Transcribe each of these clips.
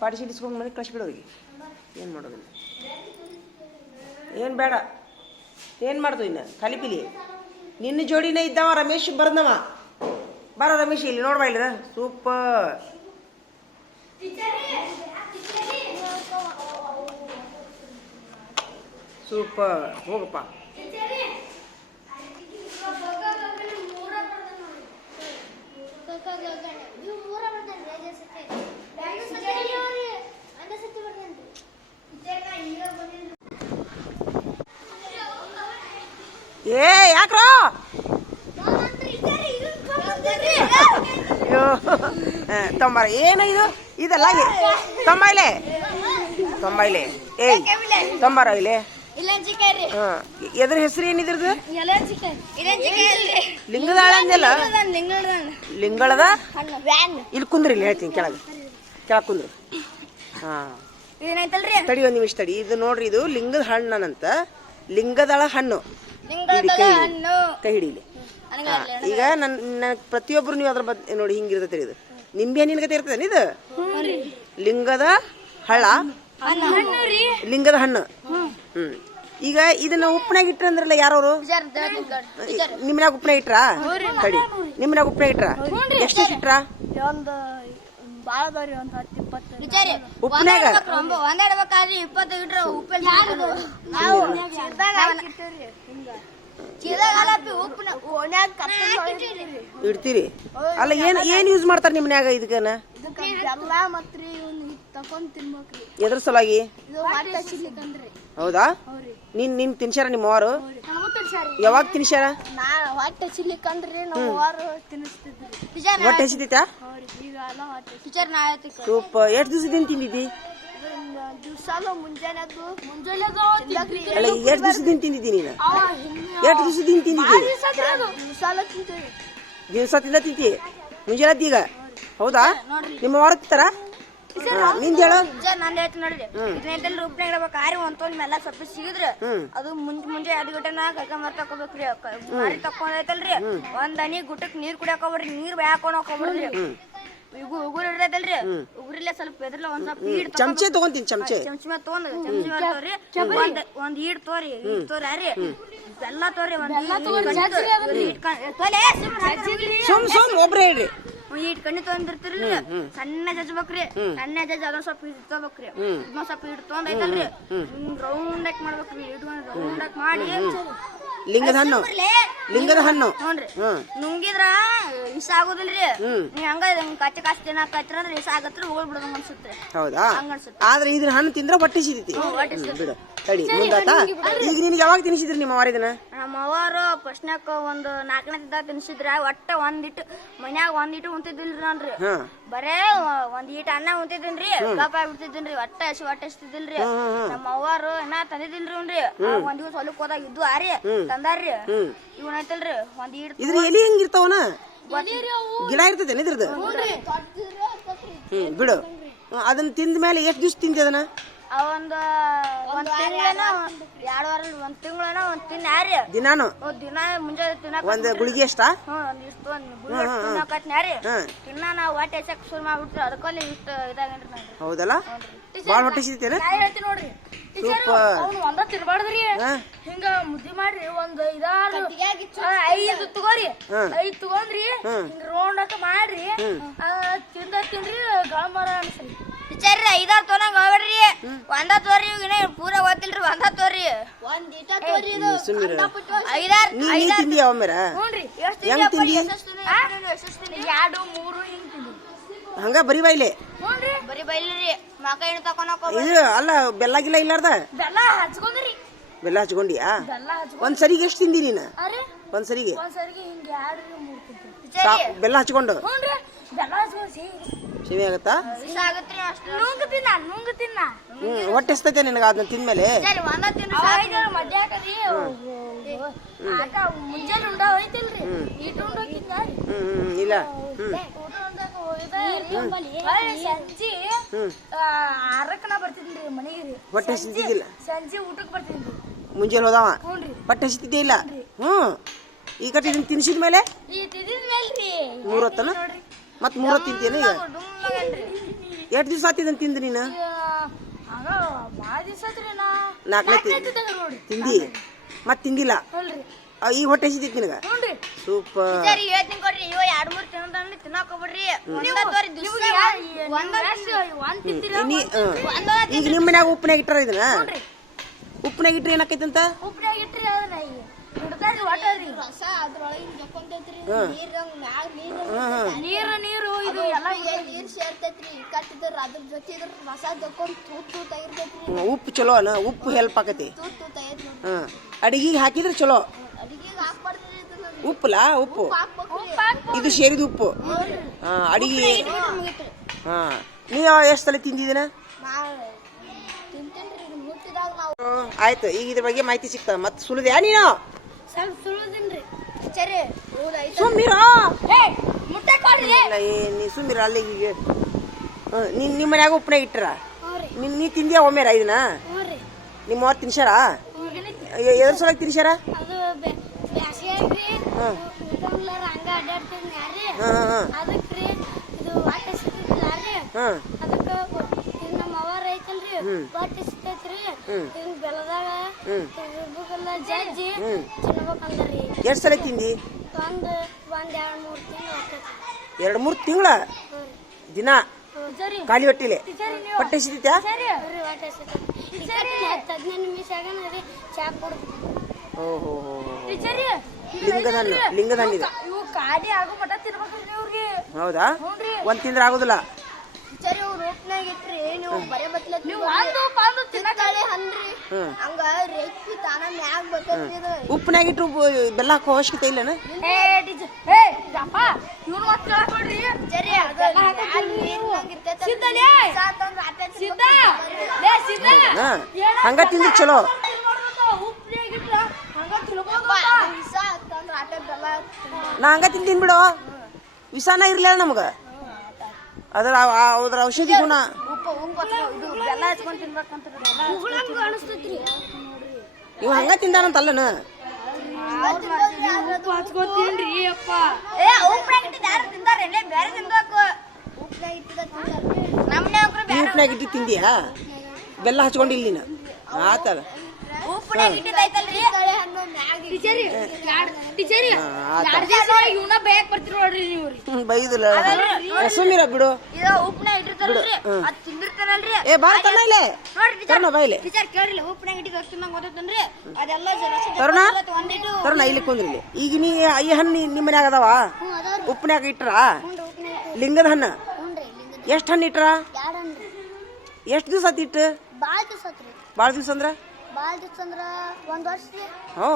ಪಾಟಿ ಶೀಟ್ ಇಸ್ಕೊಂಡು ಮನೆ ಕಳಿಸ್ಬಿಡೋರಿಗೆ ಏನು ಮಾಡೋದಿಲ್ಲ. ಏನು ಬೇಡ, ಏನು ಮಾಡ್ದು ಇನ್ನು ಕಲಿಪಿಲಿ. ನಿನ್ನ ಜೋಡಿನೇ ಇದ್ದವ ರಮೇಶ್ ಬರ್ದವ. ಬರ ರಮೇಶ್ ಇಲ್ಲಿ ನೋಡ್ಬಾ ಇಲ್ಲಿ ಸೂಪರ್. ಸೂಪರ್ ಹೋಗಪ್ಪ. ಏ ಯಾಕ್ರೋ ತೊಂಬಾರ ಏನು ಇದು ಇದಲ್ಲ ತೊಂಬೈಲೆ ತೊಂಬೈಲೆ ಏಯ್ ತೊಂಬಾರ ಇಲ್ಲಿ. ಎದ್ರ ಹೆಸರು ಏನಿದ್ರದ್ದು? ಲಿಂಗದಾಳ ಅಂದಲ್ಲ. ಲಿಂಗಳದ ಇಲ್ಲಿ ಕುಂದ್ರಿ, ಇಲ್ಲಿ ಹೇಳ್ತೀನಿ ಕೆಳಗೆ ಕೆಳಗೆ ಕುಂದ್ರಿ. ಹಾ ತಡಿ ಒಂದ್ ನಿಮಿಷ ತಡಿ. ಇದು ನೋಡ್ರಿ, ಇದು ಲಿಂಗದ ಹಣ್ಣನಂತ. ಲಿಂಗದಳ ಹಣ್ಣು ಕೈ ಹಿಡೀಲಿ. ಈಗ ನನ್ನ ಪ್ರತಿಯೊಬ್ರು ನೀವು ಅದ್ರ ಬಗ್ಗೆ ನೋಡಿ ಹಿಂಗಿರ್ತೈತಿ. ಇದು ನಿಂಬೆ ಹಣ್ಣಿನ ಗತೆ ಇರ್ತದೆ. ಇದು ಲಿಂಗದ ಹಳ್ಳ, ಲಿಂಗದ ಹಣ್ಣು. ಈಗ ಇದನ್ನ ಉಪ್ಪನಾಗ ಇಟ್ರ ಅಂದ್ರಲ್ಲ ಯಾರವ್ರು? ನಿಮ್ನಾಗ ಉಪ್ಪನಾಗ ಇಟ್ರ? ತಡಿ, ನಿಮ್ನಾಗ ಉಪ್ಪನಾಗ ಇಟ್ರ? ಎಷ್ಟು ಇಟ್ರ ಉಪ್ಪನಾಗ? ಇಡ್ತೀರಿ ಅಲ್ಲ? ಏನ್ ಯೂಸ್ ಮಾಡ್ತಾರ ನಿಮ್ನ್ಯಾಗ ಇದಕ್ಕನ? ಎದ್ರ ಸಲಾಗಿ? ಹೌದಾ? ನೀನ್ ತಿನ್ಸ್ಯಾರ ನಿಮ್ಮವರು? ಯಾವಾಗ ತಿನ್ಸ್ಯಾರ? ಹೊಟ್ಟೆ ಹಸಿತೈತ? ಸೂಪರ್. ಎಷ್ಟು ದಿವಸದಿಂದ ತಿಂದಿದ್ದಿ? ಅಲ್ಲ, ಎಷ್ಟು ದಿವಸದಿಂದ ತಿಂದಿದ್ದಿ ನೀನು? ಎಷ್ಟು ದಿವಸದಿಂದ ತಿಂದಿದ್ದಿ? ದಿವಸ ತಿಂತಿ ಮುಂಜಾನೆ ಈಗ? ಹೌದಾ? ನಿಮ್ಮ ವಾರ ತಿಂತಾರ? ನಿಂದ ಹೇಳು. ಮೆಲ್ಲ ಸ್ವಲ್ಪ ಸಿಗಿದ್ರ ಅದು ಮುಂಜೆ 2 ಗಂಟೆನ ಕರ್ಕೊಂಡ್ ತಕೋಬೇಕ್ರಿ. ಮಾರಿ ತಕೊಂಡೈತಲ್ರಿ, ಒಂದ್ ಹನಿ ಗುಟ್ಟಕ್ ನೀರ್ ಕುಡಿಯಾಕ ಹೋಗ್ರಿ. ನೀರ್ ಹಾಕೊಂಡ್ ಹೋಗ್ಬಿಡ್ರಿ. ಉಗುರ್ ಇರ್ತೈತಲ್ರಿ, ಉಗುರಿಲ್ಲ ಸ್ವಲ್ಪ ಎದ್ರಲ್ಲ ಒಂದ್ ಸ್ವಲ್ಪ ಚಮಚೆ ತಗೊಂತೀನಿ. ಚಮಚೆ ತಗೊಂಡ್ ಒಂದ್ ಈಡ್ ತೋರಿ ತೋರಿ ಬೆಲ್ಲ ತೋರಿ. ಒಬ್ರೇ ಹೇಳ್ರಿ. ಈಟ್ ಕಣ್ಣಿ ತೊಗೊಂಡಿರ್ತಿರ್ಲಿ, ಸಣ್ಣ ಜಜ್ಬೇಕ್ರಿ. ಸಣ್ಣ ಜಜ್ಜ ಅದನ್ನ ಸ್ವಲ್ಪ ಇಟ್ಕೋಬೇಕ್ರಿ. ಇದನ್ನ ಸ್ವಲ್ಪ ಇಟ್ಕೊಂಡೈತಲ್ರಿ, ರೌಂಡ್ ಹಾಕಿ ಮಾಡ್ಬೇಕ್ರಿ. ಇಟ್ಕೊಂಡ್ ರೌಂಡ್ ಹಾಕಿ ಮಾಡಿ ಲಿಂಗದ ಹಣ್ಣು, ಲಿಂಗದ ಹಣ್ಣು ನೋಡ್ರಿ. ನುಂಗಿದ್ರ ಇಷ್ಟ ಆಗೋದಿಲ್ರಿ. ನೀವ್ ಹಂಗ ಕಚ್ಚ ಕಾಚ್ ತಿನ್ನಕತ್ರ ಅಂದ್ರೆ ಇಷ್ಟ ಆಗತ್ರ ಹೋಗ್ ಬಿಡೋದಂಗ ಅನ್ಸುತ್ತೆ. ಹೌದಾ? ಆದ್ರೆ ಇದ್ರ ಹಣ್ಣು ತಿಂದ್ರ ಹೊಟ್ಟೆ ಸಿದ್ತಿ ಬಿಡು. ತಡಿ ಮುಂದಾತ. ಈಗ ನಿನ್ಗೆ ಯಾವಾಗ ತಿನ್ಸಿದ್ರಿ ನಿಮ್ಮ ಅವರಿದನ? ನಮ್ಮ ಅವರು ಫಸ್ಟ್ನಾಕ ಒಂದ್ 4ನೇ ತಿನ್ಸಿದ್ರ. ಒಟ್ಟ ಒಂದಿಟ್ಟು ಮನ್ಯಾಗ ಒಂದಿಟ್ಟು ಉಂತಿದ್ದಿಲ್ರಿ ನಾನ್ರಿ. ಬರೇ ಒಂದ್ ಈಟ ಅನ್ನ ಉಂತಿದ್ದೀನ್ರಿ. ಕಪ್ಪ ಬಿಡ್ತಿದ್ದೀನ್ರಿ. ಹೊಟ್ಟೆ ಹಸ್ತಿದ್ದಿಲ್ರಿ. ನಮ್ಮ ಅವ್ವಾರು ಇನ್ನ ತಂದಿದ್ದಿಲ್ರಿ. ಒಂದ್ ದಿವಸ ಹೊಲಕ್ ಹೋದಾಗ ಇದ್ದು ಆರಿ ತಂದಾರ್ರಿ. ಇವನೈತಲ್ರಿ ಒಂದ್ ಈಟ್. ಇದ್ರ ಎಲಿ ಹೆಂಗಿರ್ತಾವನ? ಗಿಡ ಇರ್ತದೆ ಇದ್ರದ್ದು? ಬಿಡು. ಅದನ್ನ ತಿಂದ ಮೇಲೆ ಎಷ್ಟು ದಿವ್ಸ ತಿಂತಿ ಅದನ್ನ? ಒಂದ್ ತಿಂಗಳೇನೋ 2 ವಾರ ಒಂದ್ ತಿಂಗಳೇನೋ ಒಂದ್ ತಿನ್ನಾರಿ ದಿನಾನು. ದಿನ ಮುಂಜಾನೆ ತಿನ್ನಾಕ ಒಂದ್ ಗುಳಿಗೆ ಎಷ್ಟ? ತಿನ್ನಾಕತ್ನ್ಯಾರಿ. ತಿನ್ನ ನಾವ್ ಹೊಟ್ಟೆ ಹಚ್ಚಕ್ ಶುರು ಮಾಡ್ಬಿಟ್ರಿ. ಅದಕ್ಕಲ್ಲಿ ಇಷ್ಟ ಇದಾಗೇನ್ರಿ ನಾನು. ಹೌದಲ್ಲ? ಬಾಳ್ ಹೊಟ್ಟೆ ಸಿಗ್ತೇನ? ಹೇಳ್ತೀನಿ ನೋಡ್ರಿ. ಒಂದ ತಿರ್ಬಾರ್ದ್ರಿ. ಹಿಂಗ ಮುದ್ದಿ ಮಾಡ್ರಿ. ಒಂದ್ 5 ತಗೋರಿ. 5 ತಗೊಂಡ್ರಿ ಹಿಂಗ ರೌಂಡ್ ಹಾಕ ಮಾಡ್ರಿ. ತಿಂದ್ರಿ ಗಾಮರ ಅನ್ಸರಿ. ವಿಚಾರ್ರಿ 5 ತೋರಂಗ ಹೋಗ್ಬೇಡ್ರಿ. ಒಂದ ತೋರಿ. ಪೂರ ಓದ್ತಿಲ್ರಿ. ಒಂದ ತೋರಿ. ಒಂದ್ ಈಟ ತೋರಿ. 5 ತಿಂದಿ ಯಾವಮೇರ? ಹ್ಞೂನ್ರಿ. ಎಷ್ಟು 2 3 ಹಿಂಗ್ ತಿಂದ್ರಿ. ಹಂಗ ಬರಿ ಬಾಯ್ಲೆ? ಹ್ಞೂನ್ರಿ, ಬರಿ ಬೈಲ್ರಿ. ಮಕ ಏನು ತಕೊಳಕ ಇದು ಅಲ್ಲ, ಬೆಲ್ಲ ಗಿಲ್ಲ ಇಲ್ಲಾರ್ದ? ಬೆಲ್ಲ ಹಚ್ಕೊಂಡ್ರಿ. ಬೆಲ್ಲ ಹಚ್ಕೊಂಡಿಯಾ? ಒಂದ್ ಸರಿಗೆ ಎಷ್ಟು ತಿಂದಿ ನೀನು? ಒಂದ್ ಸರಿಗೆ ಹಿಂಗ 2 3 ಬೆಲ್ಲ ಹಚ್ಕೊಂಡು? ಹ್ಞೂನ್ರಿ, ಬೆಲ್ಲ ಹಚ್ಕೊಂಡು ಸಿಹಿ ಆಗತ್ತಾ? ನುಂಗ ತಿನ್ನ ಹೊಟ್ಟೆ ಎಸ್ತೈತೆ ನಿನಗ ಅದನ್ನ ತಿಂದ್ಮೇಲೆ? ಮುಂಜಾನೆ ಉಂಡ ಹೋಯ್ತಿಲ್ರಿ. ಇಲ್ಲ ಸಂಜೆ 6ಕ್ಕೆ ಬರ್ತಿದ್ರಿ ಮನೆಗೆ. ಹೊಟ್ಟೆ ಹಸಿತಿದ್ದಿಲ್ಲ? ಸಂಜೆ ಊಟಕ್ಕೆ ಬರ್ತಿದ್ರಿ. ಮುಂಜಾನೆ ಹೋದವ ಹೊಟ್ಟೆ ಹಸಿತಿದ್ದೇ ಇಲ್ಲ? ಈಗ ಇದನ್ನ ತಿನ್ಸಿದ ಮೇಲೆ ಈ ತಿಂದಿದ್ಮೇಲ್ರಿ 3 ಹೊತ್ತನ ಮತ್ತೆ 3 ಹೊತ್ತು ತಿಂತೇನೆ ಈಗ ಎಷ್ಟು ದಿವಸ ಆತು ಇದನ್ನ ತಿಂದು ನೀನು ಆಗ ಭಾಳ ದಿವಸ ಆತ್ರಿ ನಾ 4ನೇ ನೋಡ್ರಿ ತಿಂದಿ ಮತ್ತೆ ತಿಂದಿಲ್ಲ ಅಲ್ರಿ ಈಗ ಹೊಟ್ಟೆ ಹಸಿತೈತಿ ನಿನಗ ನೋಡ್ರಿ ಸೂಪರ್ ಸರಿ ಹೇಳ್ತೀನಿ ಕೊಡ್ರಿ ಇವ 2-3 ತಿನ್ನೋದಂದ್ರೆ ತಿನ್ನಕ್ ಹೋಗ್ಬಿಡ್ರಿ ಒಂದ್ ತಿಂತೀರ ಈಗ ನಿಮ್ಮ ಮನ್ಯಾಗ ಉಪ್ಪಿನಾಗ ಇಟ್ಟಾರ ಇದನ್ನ ಉಪ್ಪಿನಾಗ ಇಟ್ರೆ ಏನಾಕೈತಿ ಅಂತ ಉಪ್ಪಿನಾಗ ಇಟ್ರಿ ಅದನ್ನ ಹಿಡ್ಕೊಂಡ್ರಿ ಹೊಟ್ಟರಿ ರಸ ಅದ್ರೊಳಗಿನ ಜಕ್ಕೊಂತೈತ್ರಿ ನೀರು ಇದು ಎಲ್ಲ ನೀರ್ ಸೇರ್ತೈತ್ರಿ ಕಟ್ಟಿದ್ರ ಅದ್ರ ಜೊತೆ ಇದ್ರ ರಸ ಜಕ್ಕೊಂಡ್ ತೂತ್ ಆಗಿರ್ತೈತ್ರಿ ಉಪ್ಪು ಚಲೋ ಅನ ಉಪ್ಪು ಹೆಲ್ಪ್ ಆಕತಿ ತೂತ್ ಆಗೈತ್ ನೋಡ್ರಿ ಅಡಿಗೆಗೆ ಹಾಕಿದ್ರೆ ಚಲೋ ಅಡಿಗೆಗೆ ಹಾಕ್ಬಾರ್ದ್ರಿ ಇದನ್ನ ಉಪ್ಪುಲಾ ಉಪ್ಪು ಹಾಕ್ಬೇಕ್ರಿ ಇದು ಸೇರಿದ ಉಪ್ಪು ಅಡಿಗೆ ಹಾ ನೀವು ಎಷ್ಟು ಸಲ ತಿಂದಿದ್ದೀನ ನಾವ್ ತಿಂತೇನ್ರಿ ಇದು ಮುಟ್ಟಿದಾಗ ನಾವು ಆಯ್ತು ಈಗ ಇದ್ರ ಬಗ್ಗೆ ಮಾಹಿತಿ ಸಿಗ್ತಾವ ಮತ್ತೆ ಸುಳಿದ್ಯಾ ನೀನು ಸ್ವಲ್ಪ ಸುಳಿದಿನ್ರಿ ಸರಿ ಹೌದಾಯ್ತು ಸುಮ್ಮಿರ ಹೇ ಮುಟ್ಟೆ ಕೊಡ್ರಿ ನೀ ಸುಮ್ಮಿರ ಅಲ್ಲಿಗೆ ನಿಮ್ಮ ಮನ್ಯಾಗ ಉಪ್ಪಿನಾಗ ಇಟ್ಟರ ಹ್ಞೂ ನೀ ತಿಂದ್ಯಾ ಒಮ್ಮೆರ ಇದನ್ನ ರೀ ನಿಮ್ಮ ಅವ್ರು ತಿನ್ಸಾರ ಎದ್ರ ಸಲ ತಿನ್ಸಾರ ಅದು ಬ್ಯಾಸಿಗೆ ಆಗ್ರಿ ಹಂಗ ಅಡ್ಡಾಡ್ತೀನಿ ಯಾರಿ ಅದಕ್ರಿ ಇದು ವಾಟೆ ಸಿಕ್ಕಿದ್ರಿ ಅದಕ್ಕೆ ಇದು ನಮ್ಮ ಅವರ್ ಐತಲ್ರಿ ವಾಟೆ ಸಿಕ್ಕೈತ್ರಿ ಹಿಂಗ್ ಬೆಳದಾಗ ಇರ್ಬೇಕಲ್ಲ ಜಜ್ಜಿ ತಿನ್ಬೇಕಂದ್ರಿ ಎಷ್ಟು ಸಲ ತಿಂದಿ ಒಂದ್ 2-3 ತಿಂಗಳು ಆಗ್ತೈತಿ 2-3 ತಿಂಗಳ ದಿನ ಸರಿ ಖಾಲಿ ಹೊಟ್ಟಿಲೆ ಸರಿ ನೀವು ಹೊಟ್ಟೆ ಸಿಗ್ತೈತ್ಯಾ ಸರಿ ವಾಟೆ ಸಿಕ್ಕೈತಿ ಸರಿ 15 ನಿಮಿಷ ಆಗನರಿ ಚಾ ಕೊಡ್ತೀನಿ ಓಹೋ ಸರಿ ಲಿಂಗದ ಹಣ್ಣು ಇದು ಇವು ಕಾಡಿ ಆಗೋ ಮಟ ತಿನ್ಬೇಕ್ರಿ ಇವ್ರಿಗೆ ಹೌದಾ ಒಂದ್ ತಿಂದ್ರೆ ಆಗುದಿಲ್ಲ ಸರಿ ಅವ್ರು ಉಪ್ಪಿನಾಗ ಇಟ್ರಿ ನೀವು ಬರೇ ಬತ್ಲತ್ ನೀವು ಒಂದು ತಿನ್ನಕಾಳೆ ಹನ್ರಿ ಹಂಗ ರೇಖಿ ತಾನ ಮ್ಯಾಗ ಬರ್ತೈತಿ ಇದು ಉಪ್ಪಿನಾಗ ಇಟ್ಟು ಬೆಲ್ಲ ಹಾಕೋ ಅವಶ್ಯಕತೆ ಇಲ್ಲನ ಏ ಟೀಚರ್ ಏ ಜಪ್ಪ ಇವ್ರು ಮತ್ತೆ ಕೇಳ್ಕೊಡ್ರಿ ಸರಿ ಸಿದ್ಧಲೇ ಸಿದ್ಧ ಲೇ ಸಿದ್ಧ ಹಂಗ ತಿಂದ್ರೆ ಚಲೋ ಉಪ್ಪಿನಾಗಿಟ್ರ ಹಂಗ ತಿಳ್ಕೊಪ್ಪ ನಾ ಹಂಗ ತಿಂತೀನಿ ಬಿಡು ವಿಷಾನ ಇರ್ಲಿಲ್ಲ ನಮಗ ಅದ್ರ ಔಷಧಿ ಗುಣ ಇದು ಬೆಲ್ಲ ಹಚ್ಕೊಂಡ್ ತಿನ್ಬೇಕಂತ ಅನಿಸ್ತೈತ್ರಿ ಇವ್ ಹಂಗ ತಿಂದಾನಂತಲ್ಲನ ಉಪ್ಪು ಹಚ್ಕೊತೀನ್ರಿ ಅಪ್ಪ ಏ ಉಪ್ಪಿನಾಗ ಇಟ್ಟಿದ್ ಯಾರು ತಿಂದಾರೇನೆ ಬೇರೆ ತಿನ್ಬೇಕು ಉಪ್ಪಿನಾಗ ಇಟ್ಟಿದ ನಮ್ಮನೆ ಒಬ್ರು ಈ ಉಪ್ಪಿನಾಗ ಇಟ್ಟು ತಿಂದಿಯಾ ಬೆಲ್ಲ ಹಚ್ಕೊಂಡಿಲ್ಲ ನೀನು ಆತಲ್ಲ ಉಪ್ಪಿನಾಗ ಇಟ್ಟಿದ್ದೈತಲ್ರಿ ಹಣ್ಣು ಮ್ಯಾಗ ಟೀಚರ್ ಇವನ ಬೇಯಕ್ ಬರ್ತೀರಿ ನೋಡ್ರಿ ನೀವು ಬೈದಿಲ್ಲ ಸುಮ್ಮಿರ ಬಿಡು ಇದು ಉಪ್ಪಿನಾಗ ಇಟ್ಟಿರ್ತಾರಲ್ರಿ ಅದ್ ತಿಂದಿರ್ತಾರಲ್ರಿ ಏ ಬಾರ ತನ್ನ ಇಲ್ಲೇ ನೋಡ್ರಿ ತರುಣ ಬಾಯಿಲೆ ಟೀಚರ್ ಕೇಳಿಲ್ಲ ಉಪ್ಪಿನಾಗ ಇಟ್ಟಿದ್ ಅಷ್ಟು ನಂಗೆ ಗೊತ್ತೈತನ್ರಿ ಅದೆಲ್ಲ ತರುಣ ಒಂದಿಟ್ಟು ತರುಣ ಇಲ್ಲಿ ಕುಂದ್ರಿಲ್ಲಿ ಈಗ ನೀ ಈ ಹಣ್ಣು ನಿಮ್ಮ ಮನ್ಯಾಗ ಅದಾವ ಉಪ್ಪಿನಾಗ ಇಟ್ರ ಲಿಂಗದ ಹಣ್ಣು ಎಷ್ಟು ಹಣ್ಣು ಇಟ್ರ ಎಷ್ಟು ದಿವಸ ಆತಿ ಇಟ್ಟು ಭಾಳ ದಿವಸ ಅಂದ್ರ ಒಂದ್ ವರ್ಷ ಹ್ಞೂ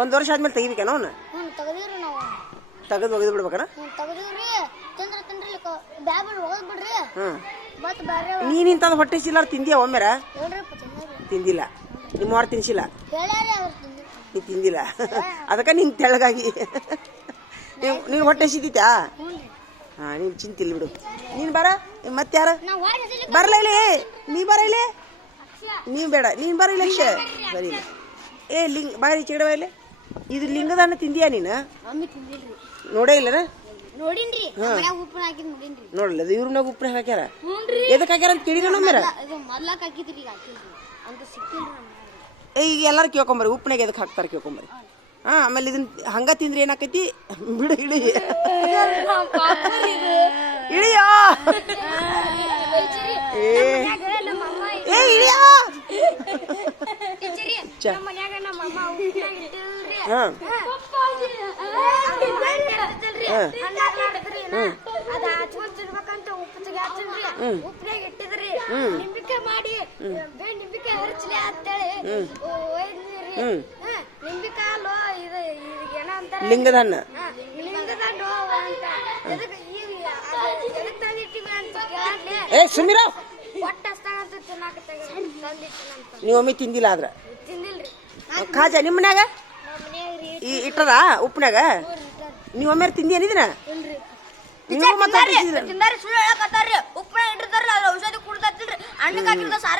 ಒಂದ್ ವರ್ಷ ಆದ್ಮೇಲೆ ತೆಗಿಬೇಕೇನೋ ಅವ್ನು ತೆಗದಿವ್ರಿ ನಾವು ತೆಗೆದು ಒಗೆದು ಬಿಡ್ಬೇಕನ ತೆಗದಿವ್ರಿ ತಿಂದ್ರಿ ಬ್ಯಾಬಲ್ ಹೋಗದ್ ಬಿಡ್ರಿ ಮತ್ ಬೇರೆ ನೀನ್ ಇಂಥದ್ದು ಹೊಟ್ಟೆ ಸಿಲ್ಲಾರ ತಿಂದಿಯ ಒಮ್ಮೆರ ಹೇಳ್ರಿಪ್ಪ ಚೆನ್ನಾಗಿ ತಿಂದಿಲ್ಲ ನಿಮ್ಮ ಅವ್ರು ತಿನ್ಸಿಲ್ಲ ಹೇಳ್ಯಾರಿ ಅವ್ರು ತಿಂದ್ರಿ ನೀ ತಿಂದಿಲ್ಲ ಅದಕ್ಕೆ ನಿನ್ ತೆಳಗಾಗಿ ನೀನು ಹೊಟ್ಟೆ ಸಿದ್ದಿತ್ಯಾ ಹಾ ನೀನ್ ಚಿಂತಿಲ್ಲ ಬಿಡು ನೀನ್ ಬರ ಮತ್ತೆ ಯಾರ ಬರಲ್ಲ ಇಲ್ಲಿ ನೀ ಬರ ಇಲ್ಲಿ ನೀವ್ ಬೇಡ ನೀನ್ ಬರ ಇಲ್ಲ ಅಷ್ಟೇ ಬರೀ ಏ ಲಿಂಗ ಬಾರಿ ಚಿಗಡವ ಇಲ್ಲಿ ಇದು ಲಿಂಗದ ಹಣ್ಣು ತಿಂದಿಯಾ ನೀನು ನೋಡೇ ಇಲ್ಲನ ನೋಡಿನ್ರಿ ಉಪ್ಪು ಹಾಕಿದ್ ನೋಡಿನ್ರಿ ನೋಡಲ್ಲ ಅದು ಇವ್ರನಾಗ ಉಪ್ಪು ಹಾಕ್ಯಾರ ಎದಕ್ಕೆ ಹಾಕ್ಯಾರ ಅಂತ ಕೇಳಿದ ನಮ್ಮೇರ ಇದು ಮೊದ್ಲಾಕ್ ಹಾಕಿದ್ರಿ ಈಗ ಹಾಕಿಲ್ರಿ ಅಂತ ಸಿಕ್ಕಿಲ್ರಿ ಈಗ ಎಲ್ಲಾರು ಕೇಳ್ಕೊಂಬರಿ ಉಪ್ಪಿನಾಗ ಎದಕ್ಕೆ ಹಾಕ್ತಾರೆ ಕೇಳ್ಕೊಂಬರಿ ಆಮೇಲೆ ಇದನ್ನ ಹಂಗ ತಿಂದ್ರೆ ಏನಾಕೈತಿ ಬಿಡು ಇಳಿ ಇಳಿಯೋ ಏ ಇಳಿಯೋ ಉಪ್ಪಿನಾಗ ಇಟ್ಟಿದ್ರಿ ನಿಂಬಿಕಾಯಿ ಮಾಡಿ ನಿಂಬಿಕಾಯಿ ಹರಚ್ಲಿ ಅಂತೇಳಿ ನಿಂಬಿಕಾಯಿ ಅಲ್ಲೋ ಇದು ಏನ ಅಂತ ಲಿಂಗದ ಹಣ್ಣು ಲಿಂಗದ ಹಣ್ಣು ಏ ಸುಮಿರ ಹೊಟ್ಟೆ ಹಸ್ತಾಗಂತ ತಿನ್ನಾಕತ್ತಾಗ ತಂದಿಟ್ಟಿನಂತ ನೀವು ಒಮ್ಮೆ ತಿಂದಿಲ್ಲ ಆದ್ರ ತಿಂದಿಲ್ರಿ ಖಾಜ ನಿಮ್ಮ ಮನ್ಯಾಗ ಮನ್ಯಾಗ್ರಿ ಈ ಇಟ್ಟದ ಉಪ್ಪಿನಾಗ ನೀವು ಒಮ್ಮೆ ತಿಂದಿಯನಿದಿನ ನೀವು ಮತ್ತೆ ತಿಂದಾರಿ ಸುಳ್ಳು ಹೇಳಕತ್ತಾರ್ರಿ ಉಪ್ಪಿನಾಗ ಇಟ್ಟಿರ್ತಾರಲ್ಲ ಅದ್ರ ಔಷಧಿ ಕುಡ್ದತ್ತಿಲ್ರಿ ಹಣ್ಣಿಗೆ ಹಾಕಿರ್ತಾರ ಸಾರ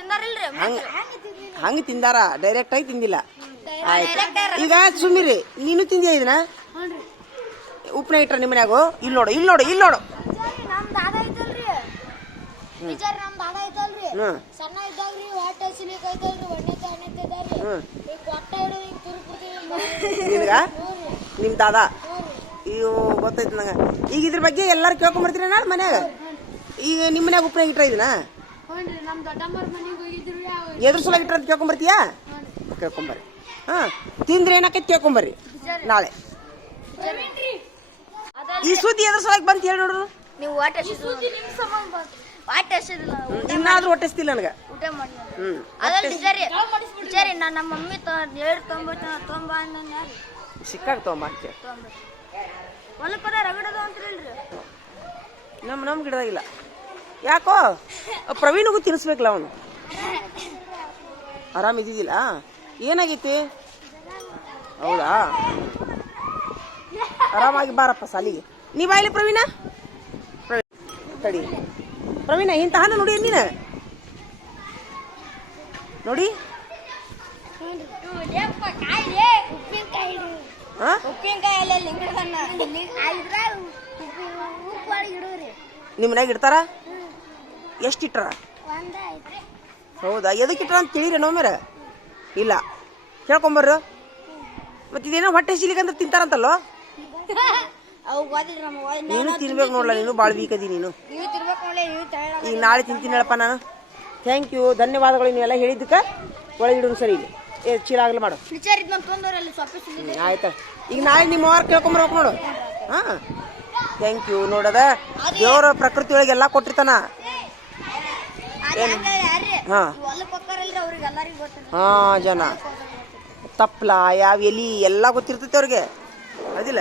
ತಿಂದಾರಿಲ್ರಿ ಹಂಗೆ ತಿಂದಾರ ಡೈರೆಕ್ಟ್ ಆಗಿ ತಿಂದಿಲ್ಲ ಆಯ್ತು ಈಗ ಸುಮ್ಮಿರಿ ನೀನು ತಿಂದಿಯ ಇದನ್ನ ಉಪ್ಪನ ಇಟ್ರ ನಿಮ್ಮ ಮನ್ಯಾಗು ಇಲ್ಲಿ ನೋಡು ಇಲ್ಲಿ ನೋಡು ಇಲ್ಲಿ ನೋಡು ನಮ್ ದಾದ ಐತಲ್ರಿ ಟೀಚರ್ ನಮ್ ದಾದ ಐತಲ್ರಿ ಸಣ್ಣ ಇದ್ದಾಗ್ರಿ ವಾಟ ಸಿಲಿಕ್ ಐತಲ್ರಿ ಒಣ್ಣೆ ಇದ್ದಾರಿ ಈಗ ಕೊಟ್ಟ ಹಿಡಿದು ಹಿಂಗ್ ತುರುಕ್ಬಿಡ್ತೀವಿ ನಿನಗ ನಿಮ್ ದಾದಾ ಅಯ್ಯೋ ಗೊತ್ತೈತಿ ನಂಗ ಈಗ ಇದ್ರ ಬಗ್ಗೆ ಎಲ್ಲಾರು ಕೇಳ್ಕೊಂಬರ್ತೀರ ನಾಳೆ ಮನ್ಯಾಗ ಈಗ ನಿಮ್ಮ ಮನ್ಯಾಗ ಉಪ್ಪನ ಇಟ್ರ ಇದನ್ನ ನಮ್ ದೊಡ್ಡಮ್ಮರ ಮನೆಗೆ ಹೋಗಿದ್ರಿ ಎದ್ರ ಸಲ ಇಟ್ರ ಅಂತ ಕೇಳ್ಕೊಂಬರ್ತೀಯಾ ಕೇಳ್ಕೊಂಬರ್ರಿ ಹಾ ತಿಂದ್ರೆ ಏನಕ್ಕೈತಿ ಕೇಳ್ಕೊಂಬರ್ರಿ ನಾಳೆ ಈ ಸುದ್ದಿ ಎದ್ರ ಸಲಕ್ಕೆ ಬಂತ ಹೇಳಿ ನೋಡ್ರು ನೀವು ವಾಟ ವಾಟ ಇನ್ನಾದ್ರೂ ಹೊಟ್ಟಿಸ್ತಿಲ್ಲ ನನಗ ಊಟ ಮಾಡಿ ಟೀಚರ್ ನಮ್ಮ ಮಮ್ಮಿ ಹೇಳಿ ತೊಂಬ ಯಾರು ಸಿಕ್ಕಾಗ ತಗೊಂಬ ಹೊಲಕ್ ಹೋದ ರಗಡದು ಅಂತಿರಲ್ರಿ ನಮ್ ಗಿಡದಾಗಿಲ್ಲ ಯಾಕೋ ಪ್ರವೀಣಿಗೂ ತಿನ್ನಿಸ್ಬೇಕಲ್ಲ ಅವನು ಆರಾಮ್ ಇದ್ದಿದ್ದಿಲ್ಲ ಏನಾಗೈತಿ ಹೌದಾ ಆರಾಮಾಗಿ ಬಾರಪ್ಪ ಸಾಲಿಗೆ ನೀ ಬಾಯಿಲಿ ಪ್ರವೀಣ ತಡಿ ಪ್ರವೀಣ ಇಂತ ಹಣ್ಣು ನೋಡಿ ನೀನು ನೋಡಿ ಉಪ್ಪಿನಕಾಯಿ ನಿಮ್ಮ ಮನ್ಯಾಗ ಇಡ್ತಾರ ಎಷ್ಟು ಇಟ್ಟಾರ ಹೌದಾ ಎದಕ್ಕೆ ಇಟ್ಟಾರ ಅಂತ ತಿಳಿರಿ ನೋಮೇರ ಇಲ್ಲ ಕೇಳ್ಕೊಂಬರ್ರು ಮತ್ತೆ ಇದೇನೋ ಹೊಟ್ಟೆ ಸಿಲಿಕಂದ್ರೆ ತಿಂತಾರಂತಲ್ಲೋ ನೀನು ತಿನ್ಬೇಕು ನೋಡ್ಲ ನೀನು ಭಾಳ ವೀಕ್ ಅದಿ ನೀನು ಈಗ ನಾಳೆ ತಿಂತೀನಿ ಹೇಳಪ್ಪ ನಾನು ಥ್ಯಾಂಕ್ ಯು ಧನ್ಯವಾದಗಳು ನೀವೆಲ್ಲ ಹೇಳಿದ್ದಕ್ಕೆ ಒಳಗಿಡೋನು ಸರಿ ಇಲ್ಲಿ ಚೀಲ ಆಗಲಿ ಮಾಡು ಆಯ್ತಾ ಈಗ ನಾಳೆ ನಿಮ್ಮ ಅವ್ರ ಕೇಳ್ಕೊಂಬರ್ಬೇಕು ನೋಡು ಹಾಂ ಥ್ಯಾಂಕ್ ಯು ನೋಡದ ದೇವ್ರ ಪ್ರಕೃತಿ ಒಳಗೆ ಎಲ್ಲ ಕೊಟ್ಟಿರ್ತಾನ ಹಾಂ ಹಾಂ ಜನ ತಪ್ಪಲ ಯಾವ ಎಲಿ ಎಲ್ಲ ಗೊತ್ತಿರ್ತೈತೆ ಅವ್ರಿಗೆ ಅದಿಲ್ಲ